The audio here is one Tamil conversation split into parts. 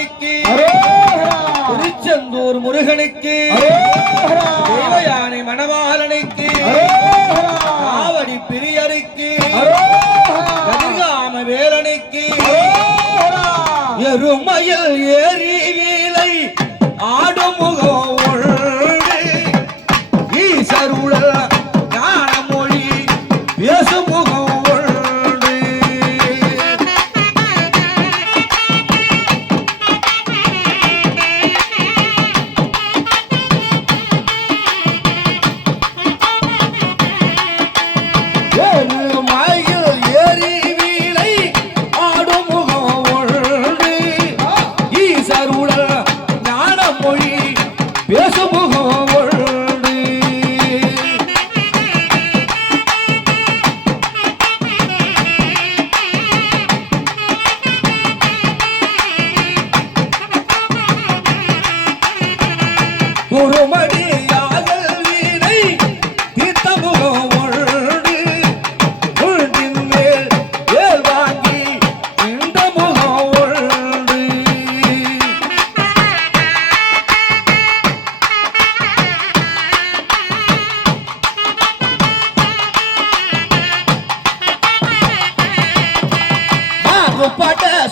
மணவாளனுக்கு திருச்செந்தூர் முருகனுக்கு தேவயானை மணவாளனுக்கு காவடி பிரியருக்கு கதிர்காம வேலனுக்கு எருமையில் ஏறி வீலை ஆடும் முகம் ஈசருள ஞான மொழி பேசும் முகம்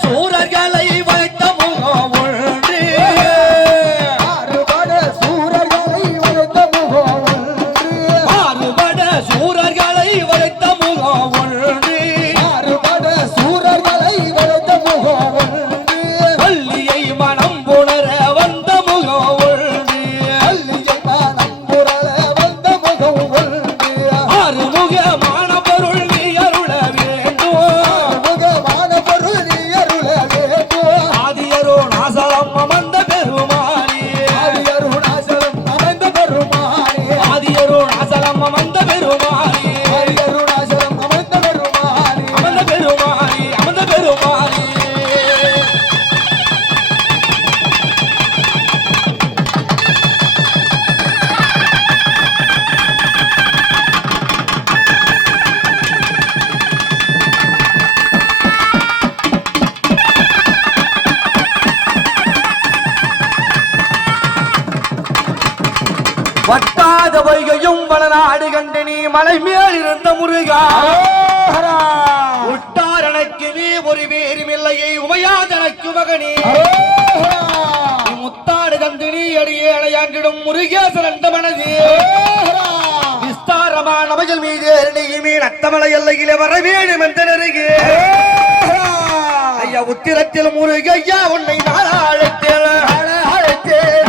சூரர்களை வைத்த முகம் ஒன்று மாறுபட சூரர்களை வைத்த முகம் ஒன்று மாறுபட சூரர்களை வைத்த முகம் ஒன்று மாறுபட சூரர்களை வைத்த முகம் ஒன்று வள்ளியை மனம் புணர வந்த முகம் ஒன்று வள்ளியை மனம் புணர வந்த முகம் ஒன்று ஆறுமுகமான பொருள் நீ அருள வேண்டும் ஆறுமுகமான பொருள் அமர்ந்த பெருமானே அருணாசலம் அமர்ந்த பெருமானே அருணாசலம் அமர்ந்த பெருமானே அருணாசலம் அமர்ந்த பெருமானே அமர்ந்த பெருமானே அமர்ந்த பெருமானே வட்டாத வைகையும் வளநாடு கண்டு நீ மலை மேல் இருந்த முருகா உட்டாரனுக்கு நீ ஒரு வேறும் இல்லையை உமையாதனக்கு மகனே முத்தாடு கண்டு நீ அடியே அணையாண்டிடும் முருகேசரண்ட மனது விஸ்தாரமான மகள் மீது எண்ணியுமே நத்தமலை எல்லையிலே வர வேண்டும் என்ற நெருகே ஐயா உத்திரத்தில் முருகையா உன்னை நான் அழைத்தேன்